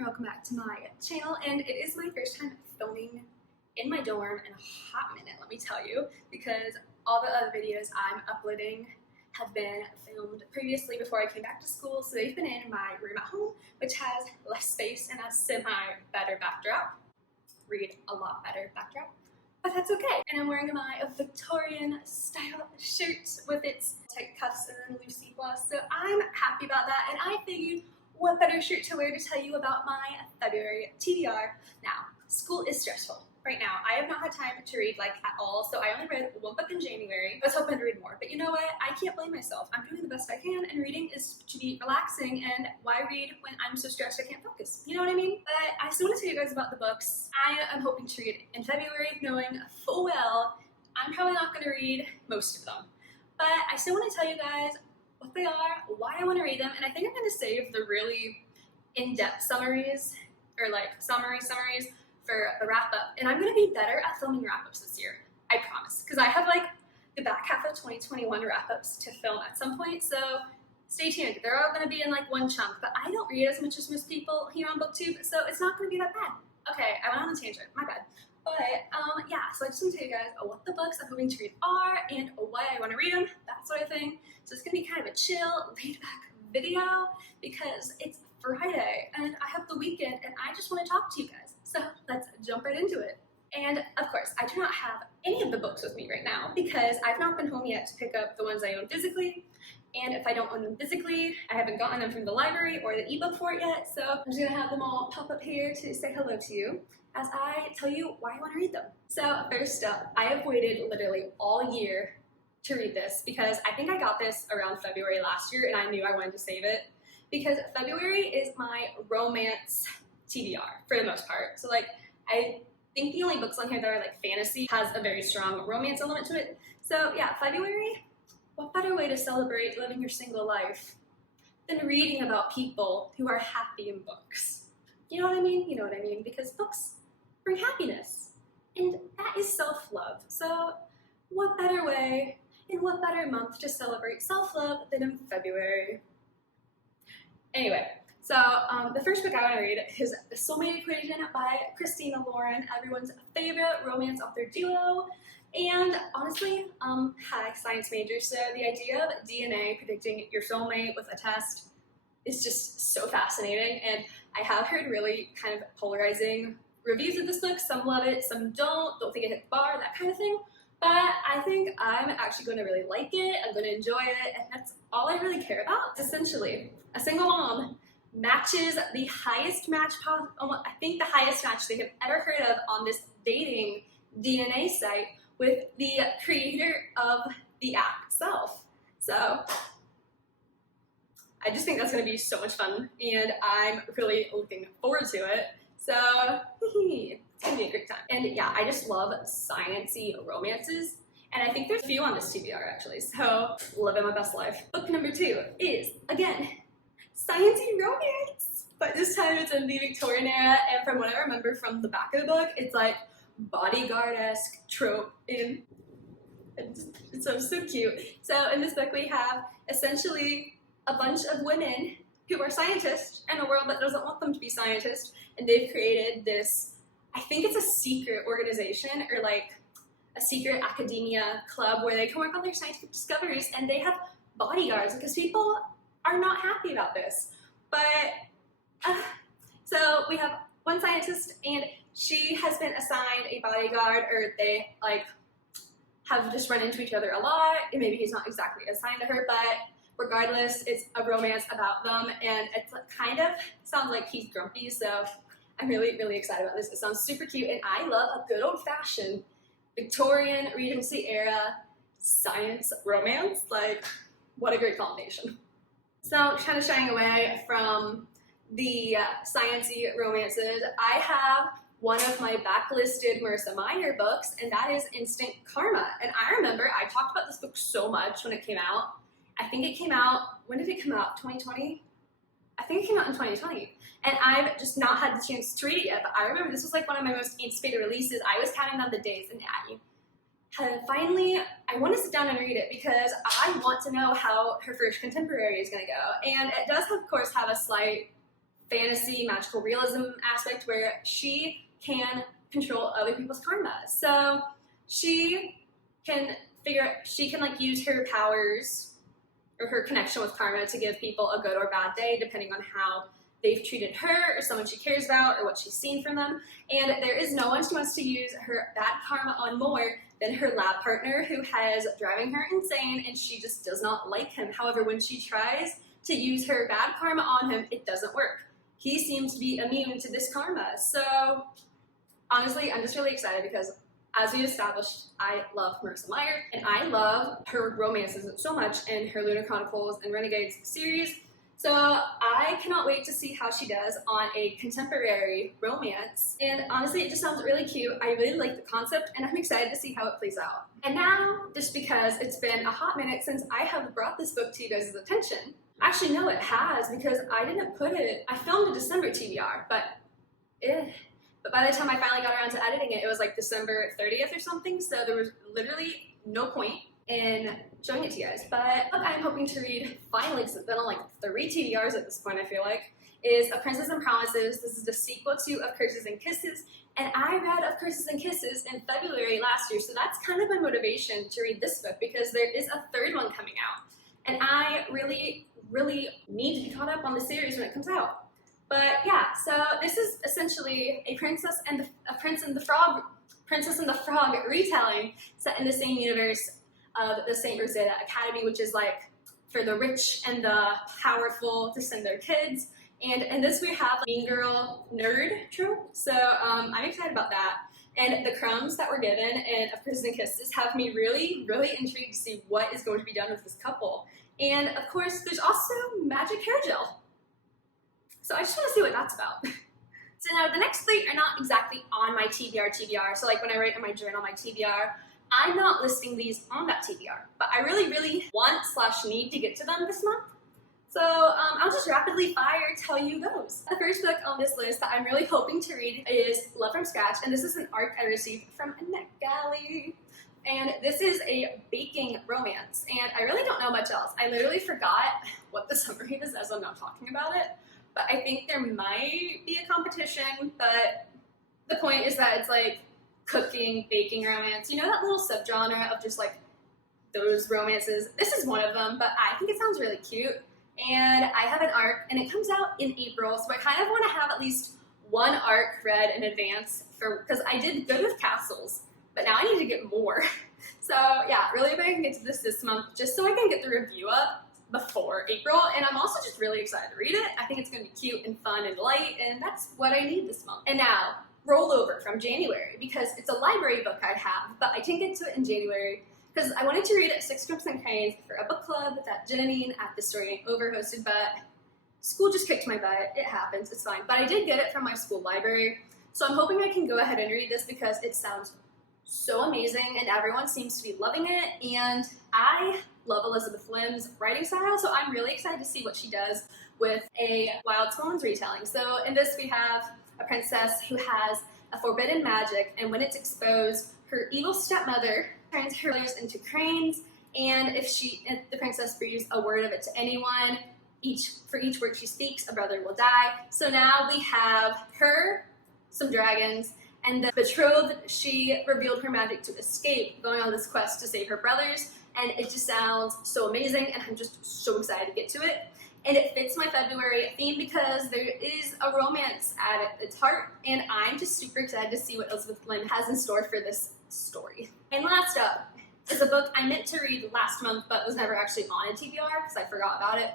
and welcome back to my channel. And it is my first time filming in my dorm in a hot minute, let me tell you, because all the other videos I'm uploading have been filmed previously before I came back to school, so they've been in my room at home, which has less space and a semi-better backdrop. Read a lot better backdrop, but that's okay. And I'm wearing my Victorian style shirt with its tight cuffs and then loosey gloss, so I'm happy about that. And I figured, what better shirt to wear to tell you about my February TBR. Now, school is stressful. Right now, I have not had time to read like at all, so I only read one book in January. I was hoping to read more, but you know what? I can't blame myself. I'm doing the best I can, and reading is to be relaxing, and why read when I'm so stressed I can't focus? You know what I mean? But I still want to tell you guys about the books I am hoping to read in February, knowing full well I'm probably not going to read most of them. But I still want to tell you guys what they are, why I want to read them, and I think I'm going to save the really in-depth summaries, or like summaries, for the wrap-up. And I'm going to be better at filming wrap-ups this year, I promise, because I have like the back half of 2021 wrap-ups to film at some point, so stay tuned. They're all going to be in like one chunk, but I don't read as much as most people here on BookTube, so it's not going to be that bad. Okay, I went on a tangent, my bad. But yeah, so I just want to tell you guys what the books I'm hoping to read are and why I want to read them, that sort of thing. So it's going to be kind of a chill, laid-back video because it's Friday and I have the weekend and I just want to talk to you guys. So let's jump right into it. And of course, I do not have any of the books with me right now because I've not been home yet to pick up the ones I own physically. And if I don't own them physically, I haven't gotten them from the library or the ebook for it yet. So I'm just gonna have them all pop up here to say hello to you as I tell you why I want to read them. So first up, I have waited literally all year to read this because I think I got this around February last year and I knew I wanted to save it because February is my romance TBR for the most part. So like, I think the only books on here that are like fantasy has a very strong romance element to it. So yeah, February, what better way to celebrate living your single life than reading about people who are happy in books? You know what I mean? You know what I mean, because books bring happiness, and that is self-love. So what better way, and what better month to celebrate self-love than in February? Anyway, so the first book I want to read is The Soulmate Equation by Christina Lauren, everyone's favorite romance author duo. And honestly, hi, science major, so the idea of DNA predicting your soulmate with a test is just so fascinating, and I have heard really kind of polarizing reviews of this book. Some love it, some don't think it hit the bar, that kind of thing. But I think I'm actually going to really like it, I'm going to enjoy it, and that's all I really care about. It's essentially a single mom matches the highest match, I think the highest match they have ever heard of on this dating DNA site with the creator of the app itself. So I just think that's going to be so much fun, and I'm really looking forward to it. So it's going to be a great time. And yeah, I just love science-y romances, and I think there's a few on this TBR actually, so living my best life. Book number 2 is, again, science-y romance, but this time it's in the Victorian era, and from what I remember from the back of the book, it's like bodyguard-esque trope in. It's so cute. So in this book we have essentially a bunch of women who are scientists in a world that doesn't want them to be scientists, and they've created this, I think it's a secret organization or like a secret academia club where they can work on their scientific discoveries, and they have bodyguards because people are not happy about this. But so we have one scientist, and she has been assigned a bodyguard, or they like have just run into each other a lot, and maybe he's not exactly assigned to her, but regardless, it's a romance about them, and it kind of sounds like he's grumpy, so I'm really excited about this. It sounds super cute, and I love a good old-fashioned Victorian Regency era science romance. Like, what a great combination. So kind of shying away from the science-y romances, I have one of my backlisted Marissa Meyer books, and that is Instant Karma. And I remember I talked about this book so much when it came out. I think it came out, when did it come out? 2020? I think it came out in 2020. And I've just not had the chance to read it yet, but I remember this was like one of my most anticipated releases. I was counting down the days, and finally, I want to sit down and read it because I want to know how her first contemporary is going to go. And it does, of course, have a slight fantasy, magical realism aspect where she can control other people's karma. So she can like use her powers or her connection with karma to give people a good or bad day depending on how they've treated her or someone she cares about or what she's seen from them. And there is no one she wants to use her bad karma on more than her lab partner, who has driving her insane and she just does not like him. However, when she tries to use her bad karma on him, it doesn't work. He seems to be immune to this karma. So honestly, I'm just really excited because, as we established, I love Marissa Meyer and I love her romances so much in her Lunar Chronicles and Renegades series. So I cannot wait to see how she does on a contemporary romance. And honestly, it just sounds really cute. I really like the concept and I'm excited to see how it plays out. And now, just because it's been a hot minute since I have brought this book to you guys' attention. Actually, no, it has, because I didn't put it, I filmed a December TBR, but by the time I finally got around to editing it, it was like December 30th or something, so there was literally no point in showing it to you guys. But what I'm hoping to read finally, because it's been on like 3 TBRs at this point, I feel like, is A Princess and Promises. This is the sequel to Of Curses and Kisses, and I read Of Curses and Kisses in February last year, so that's kind of my motivation to read this book, because there is a 3rd one coming out, and I really need to be caught up on the series when it comes out. But yeah, so this is essentially a Princess and the Frog retelling set in the same universe of the St. Rosetta Academy, which is like for the rich and the powerful to send their kids. And in this we have Mean Girl nerd trope, so I'm excited about that. And the crumbs that were given in Of Curses and Kisses have me really intrigued to see what is going to be done with this couple. And of course, there's also magic hair gel. So I just want to see what that's about. So now the next 3 are not exactly on my TBR. So like when I write in my journal, my TBR, I'm not listing these on that TBR. But I really want/need to get to them this month. So I'll just rapidly fire tell you those. The first book on this list that I'm really hoping to read is Love from Scratch. And this is an ARC I received from Annette Galley. And this is a baking romance, and I really don't know much else. I literally forgot what the summary is as I'm not talking about it, but I think there might be a competition, but the point is that it's like cooking, baking romance. You know that little subgenre of just like those romances? This is one of them, but I think it sounds really cute, and I have an ARC, and it comes out in April, so I kind of want to have at least one ARC read in advance, because I did good with castles. But now I need to get more. So yeah, really hoping I can get to this month just so I can get the review up before April. And I'm also just really excited to read it. I think it's going to be cute and fun and light, and that's what I need this month. And now, roll over from January, because it's a library book I have, but I didn't get to it in January because I wanted to read Six Strips and Cranes for a book club that Janine at the Story Ain't Over hosted, but school just kicked my butt. It happens, it's fine. But I did get it from my school library, so I'm hoping I can go ahead and read this because it sounds so amazing and everyone seems to be loving it, and I love Elizabeth Lim's writing style, so I'm really excited to see what she does with a Wild Swans retelling. So in this we have a princess who has a forbidden magic, and when it's exposed, her evil stepmother turns her brothers into cranes, and if the princess breathes a word of it to anyone, for each word she speaks, a brother will die. So now we have her, some dragons, and the betrothed, she revealed her magic to escape, going on this quest to save her brothers, and it just sounds so amazing, and I'm just so excited to get to it. And it fits my February theme because there is a romance at its heart, and I'm just super excited to see what Elizabeth Lim has in store for this story. And last up is a book I meant to read last month but was never actually on a TBR because I forgot about it.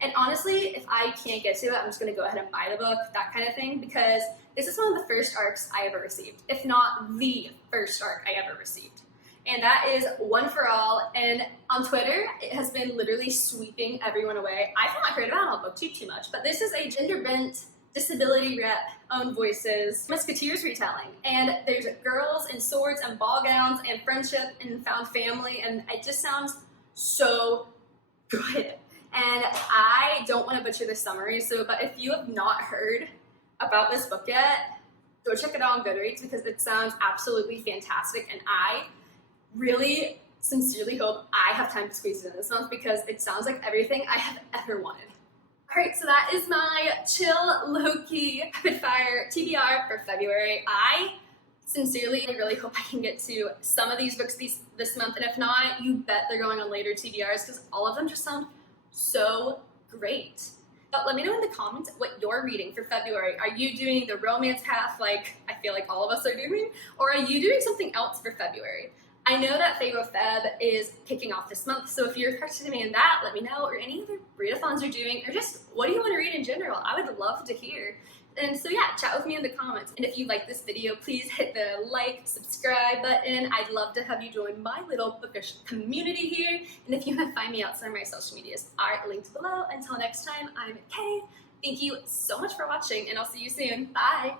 And honestly, if I can't get to it, I'm just going to go ahead and buy the book, that kind of thing, because this is one of the first ARCs I ever received, if not the first ARC I ever received. And that is One for All, and on Twitter, it has been literally sweeping everyone away. I've not heard about it on BookTube too much, but this is a gender-bent, disability rep, own voices, Musketeers retelling. And there's girls in swords and ball gowns and friendship and found family, and it just sounds so good. And I don't want to butcher this summary, but if you have not heard about this book yet, go check it out on Goodreads because it sounds absolutely fantastic, and I really sincerely hope I have time to squeeze it in this month because it sounds like everything I have ever wanted. Alright, so that is my chill, low-key, rapid-fire TBR for February. I sincerely really hope I can get to some of these books this month, and if not, you bet they're going on later TBRs because all of them just sound so great. But let me know in the comments what you're reading for February. Are you doing the romance path like I feel like all of us are doing, or are you doing something else for February? I know that Fabo Feb is kicking off this month, so if you're participating in that, let me know, or any other readathons you're doing, or just what do you want to read in general? I would love to hear. And so yeah, chat with me in the comments. And if you like this video, please hit the like, subscribe button. I'd love to have you join my little bookish community here. And if you want to find me outside my social medias, are linked below. Until next time, I'm Kay. Thank you so much for watching, and I'll see you soon. Bye!